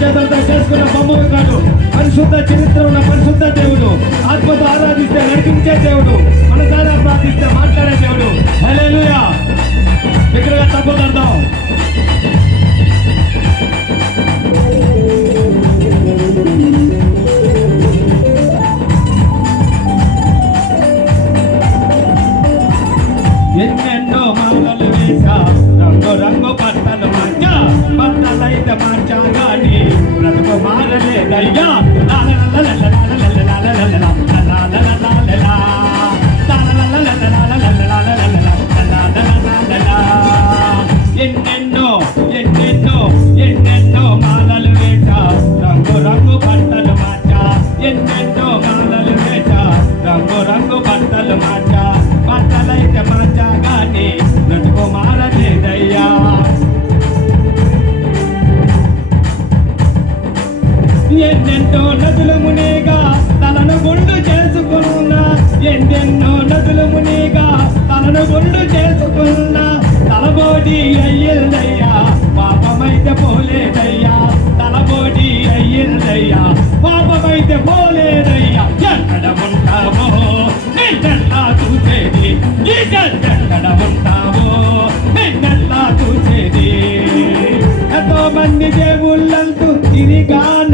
చేతులతో చేసుకున్న బొమ్మలు కాదు, పరిశుద్ధ చరిత్ర ఉన్న పరిశుద్ధ దేవుడు. ఆత్మతో ఆరాధిస్తే నడిపించే దేవుడు, మనసారా ప్రార్థిస్తే మాట్లాడే దేవుడు. హల్లెలూయా. దగ్గరగా తప్పుతాం. ఎన్నెన్నో మాలలు వేసా, రంగు రంగు బట్టలు మార్చా, బట్టలైతే మార్చా గాని బ్రతుకు మారలేదయ్యా. ఎన్నెన్నో ఎన్నెన్నో ఎన్నెన్నో మాలలు వేసా, రంగు రంగు బట్టలు మార్చా, ఎన్నెన్నో మాలలు వేసా, రంగు రంగు బట్టలు మార్చా, బట్టలైతే మార్చా గాని బ్రతుకు మారలేదయ్యా. ఎన్నెన్నో నదులు మునిగా తలను గుండు చేసుకున్నా, ఎన్నెన్నో నదులు మునిగా తలను గుండు చేసుకున్నా, తలబోటి అయ్యిందయ్యా, పాపమైతే పోలేదయ్యా, తలబోటి అయ్యిందయ్యా, పాపమైతే పోలేదయ్యా. ఎక్కడ ఉంటావో నిన్నెట్లా చూసేది, ఎక్కడ ఉంటావో నిన్నెట్లా చూసేది. ఎంతో మంది దేవుళ్ళంటూ తిరిగాను